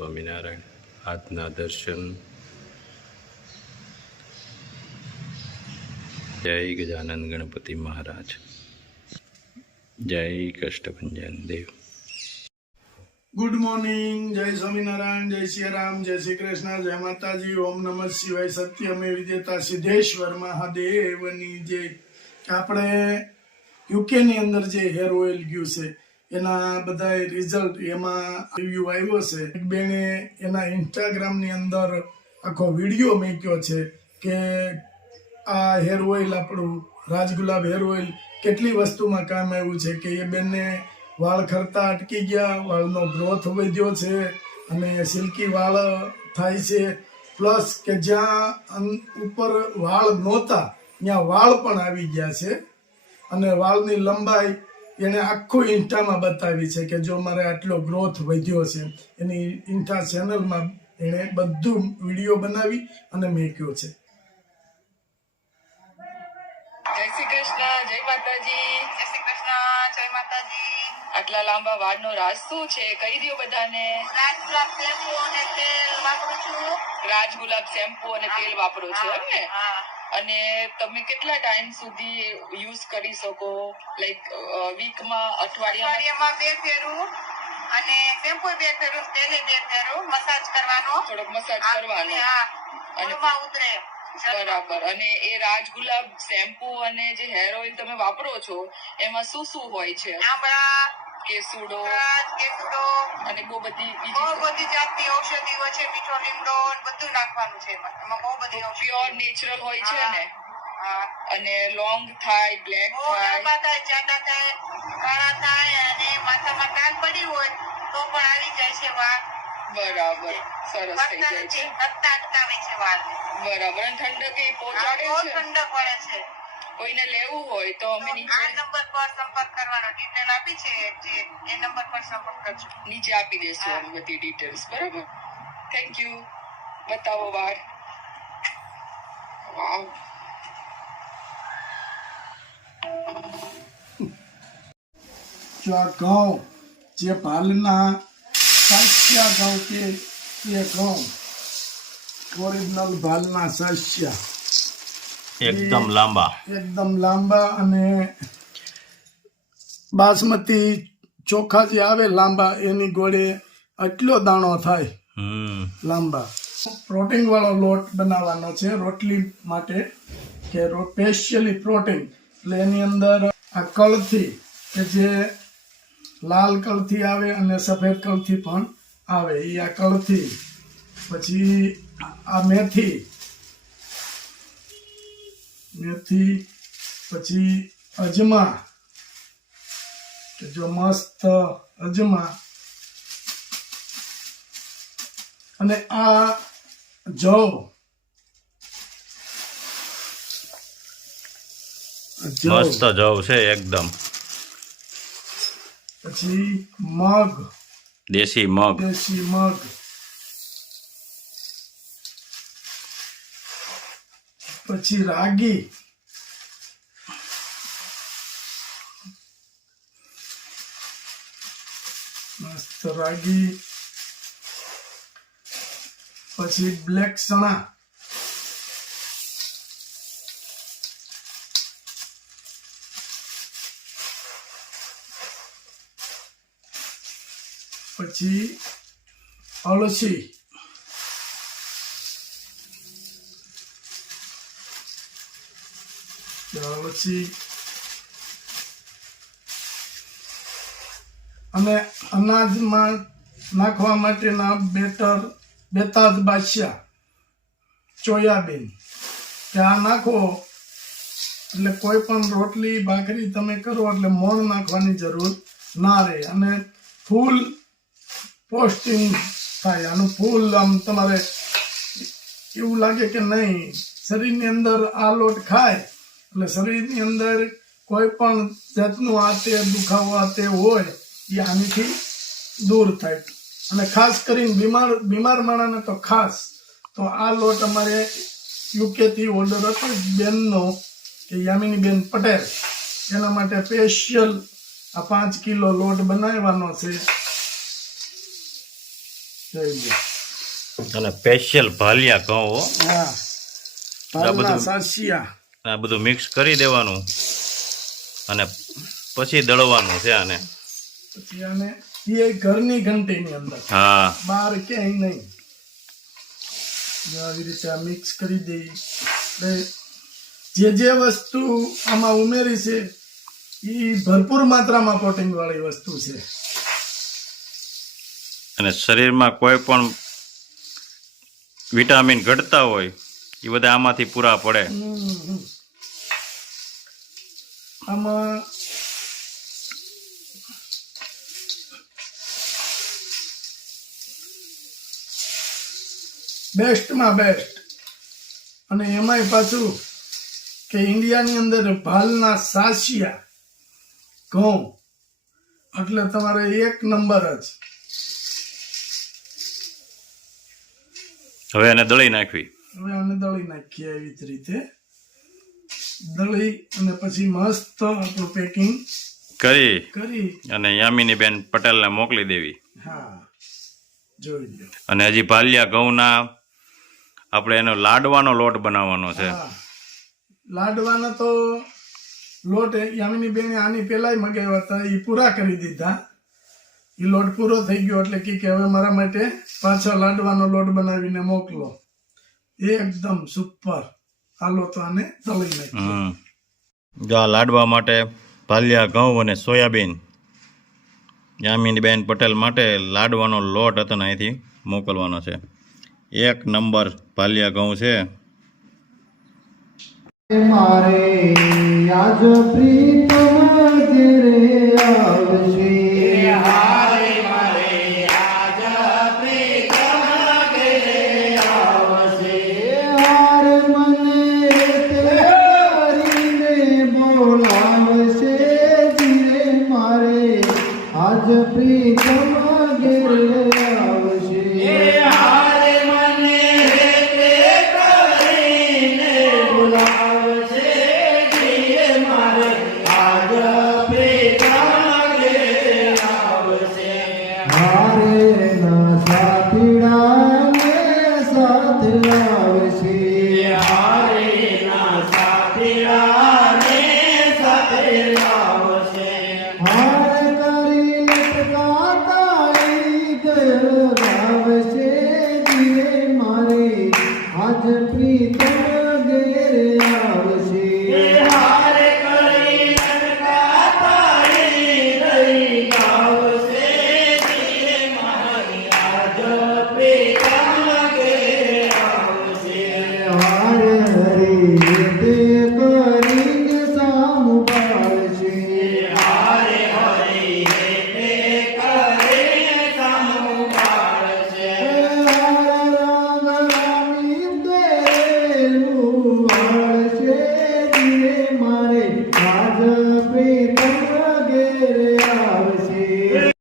સ્વામિનારાયણ. આજના દર્શન. જય ગજાનંદ ગણપતિ મહારાજ. જય કષ્ટભંજન દેવ. Good morning. જય સ્વામિનારાયણ, જય શ્રી રામ, જય શ્રી કૃષ્ણ, જય માતાજી. ઓમ નમઃ શિવાય. સત્યમે વિજેતા સિદ્ધેશ્વર મહાદેવની જય. આપણે યુકે ની અંદર જે હેર ઓઇલ ગયું છે એના બધા રિઝલ્ટ એમાં રિવ્યુ આવ્યો છે. એક બેને એના ઇન્સ્ટાગ્રામ ની અંદર આખો વિડીયો મૂક્યો છે કે આ હેર ઓઇલ આપણું રાજગુલાબ હેર ઓઇલ કેટલી વસ્તુમાં કામ આવ્યું છે. કે એ બેનને વાળ ખરતા અટકી ગયા, વાળનો ગ્રોથ વધ્યો છે અને સિલ્કી વાળ થાય છે. પ્લસ કે જ્યાં ઉપર વાળ નહોતા ત્યાં વાળ પણ આવી ગયા છે અને વાળની લંબાઈ એને આખું ઇન્સ્ટામાં બતાવી છે કે જો મારે આટલો ગ્રોથ વધ્યો છે. એની ઇન્સ્ટા ચેનલમાં એણે બધું વિડીયો બનાવી અને મૂક્યો છે. જય શ્રી કૃષ્ણ, જય માતાજી. જય શ્રી કૃષ્ણ, જય માતાજી. આટલા લાંબા વાળનો રાજ શું છે કહી દો બધાને. રાજગુલાબ શેમ્પુ અને તેલ વાપરું છું. રાજગુલાબ શેમ્પુ અને તેલ વાપરો છો એમ ને? અને તમે કેટલા ટાઈમ સુધી યુઝ કરી શકો? લાઈક વીકમાં, અઠવાડિયામાં 2 ફેરું અને શેમ્પુ 2 ફેરું, તેલ 2 ફેરું. મસાજ કરવાનો, થોડોક મસાજ કરવાનો અને ઉતરે. બરાબર. અને એ રાજગુલાબ શેમ્પુ અને જે હેર ઓઇલ તમે વાપરો છો એમાં શું શું હોય છે? આંબળા, કેસુડો અને બહુ બધી જાતની ઔષધિઓ છે. મીઠો લીમડો બધું નાખવાનું છે એમાં બહુ બધી પ્યોર નેચરલ હોય છે ને. અને લોંગ થાય, બ્લેક થાય, જાડા થાય, કાળા થાય અને માથામાં ટાલ પડી હોય તો પણ આવી જાય છે વાળ. બરાબર, સરસ થઈ જાય છે. અટકાવે છે વાળ. બરાબર. અને ઠંડક એ પહોંચાડે છે. ઠંડક પડે છે. કોઈને લેવું હોય તો અમે નીચે આ નંબર પર સંપર્ક કરવાનો ડિટેલ આપી છે જે એ નંબર પર સંપર્ક કરજો. નીચે આપી દેશું અમે બધી ડિટેલ્સ. બરાબર. Thank you. બતાવો વાળ. વાવ. જો આ ઘઉં જે ભાલના સાસ્યા ઘઉં કે એ ઘઉં ઓરિજિનલ ભાલના સાસ્યા એકદમ લાંબા, એકદમ લાંબા. અને બાસમતી ચોખા જે આવે લાંબા એની ગોળે આટલો દાણો થાય લાંબા. પ્રોટીન વાળો લોટ બનાવવાનો છે રોટલી માટે કે સ્પેશિયલી પ્રોટીન. એટલે એની અંદર આ કળથી કે જે લાલ કળથી આવે અને સફેદ કળથી પણ આવે એ આ કળથી. પછી આ મેથી, પછી અજમા કે જો મસ્ત અજમા. અને આ જવ મસ્ત જવ છે એકદમ. પછી મગ, દેશી મગ. પછી રાગી, મસ્ત રાગી. પછી બ્લેક ચણા, પછી અળસી, અને અનાજમાં નાખવા માટેના બેટર બેતાજ બાદશાહ સોયાબીન કે આ નાખો એટલે કોઈ પણ રોટલી ભાખરી તમે કરો એટલે મોણ નાખવાની જરૂર ના રહે અને ફૂલ પોસ્ટિંગ થાય. આનું ફૂલ આમ તમારે એવું લાગે કે નહીં શરીરની અંદર આ લોટ ખાય એટલે શરીરની અંદર કોઈ પણ જાતનું આ તે દુખાવો આ તે હોય એ આનીથી દૂર થાય. અને ખાસ કરીને બીમાર માણસને તો ખાસ તો આ લોટ અમારે યુકેથી ઓર્ડર હતો બેનનો કે યામિની બેન પટેલ એના માટે સ્પેશિયલ આ 5 કિલો લોટ બનાવવાનો છે. જોઈ લો. અને સ્પેશિયલ ભાલિયા ઘઉં હો. હા ભાલના બધું- સાસિયા. આ બધું મિક્સ કરી દેવાનું અને પછી દળવાનું છે આને. પછી આને એ ઘરની ઘંટીની અંદર, હા બહાર ક્યાંય નહીં. જો આવી રીતે આ મિક્સ કરી દઈ. એટલે જે વસ્તુ આમાં ઉમેરી છે એ ભરપૂર માત્રામાં પ્રોટીન વાળી વસ્તુ છે. અને શરીરમાં કોઈ પણ વિટામિન ઘટતા હોય એ બધા આમાંથી પૂરા પડે. આમાં બેસ્ટમાં બેસ્ટ. અને એમાંય પાછું કે ઇન્ડિયાની અંદર ભાલના સાસિયા ઘઉં એટલે તમારે એક નંબર જ. હવે એને દળી નાખવી. હવે આને દળી નાખીએ એવી જ રીતે. દળી અને પછી મસ્ત આપણું પેકિંગ કરી કરી. અને યામિનીબેન પટેલને મોકલી દેવી. હા જોઈ લો. અને હજી ભાલિયા ઘઉંના આપણે એનો લાડવાનો લોટ બનાવવાનો છે. હા લાડવાનો તો લોટ યામિની બેને આની પેલા મગાવ્યા હતા, એ પૂરા કરી દીધા. એ લોટ પૂરો થઈ ગયો એટલે કે હવે મારા માટે પાછો લાડવાનો લોટ બનાવીને મોકલો. એકદમ સુપર. હાલો તો આને તળી નાખીએ. જો આ લાડવા માટે ભાલિયા ઘઉં અને સોયાબીન યામિનીબેન પટેલ માટે લાડવાનો લોટ હતો ને અહીંથી મોકલવાનો છે. એક નંબર ભાલિયા ઘઉં છે. મારે આજ પ્રીતમ ઘેરે આવશે. હારે મારે આજ પ્રીતમ ઘેરે આવશે. હાર મને કરીને બોલાવશે. જીરે મારે આજ પ્રીતમ ઘેરે આવશે. હારે મને કરીને બોલાવશે. હારે ના સાથીડાને સાથ લાવશે. હારે ના સાથીડાને સાથે લાવશે. હાર કરી લટકાતા ઈદ લાવશે. જીવે મારે આજ પ્રીતમ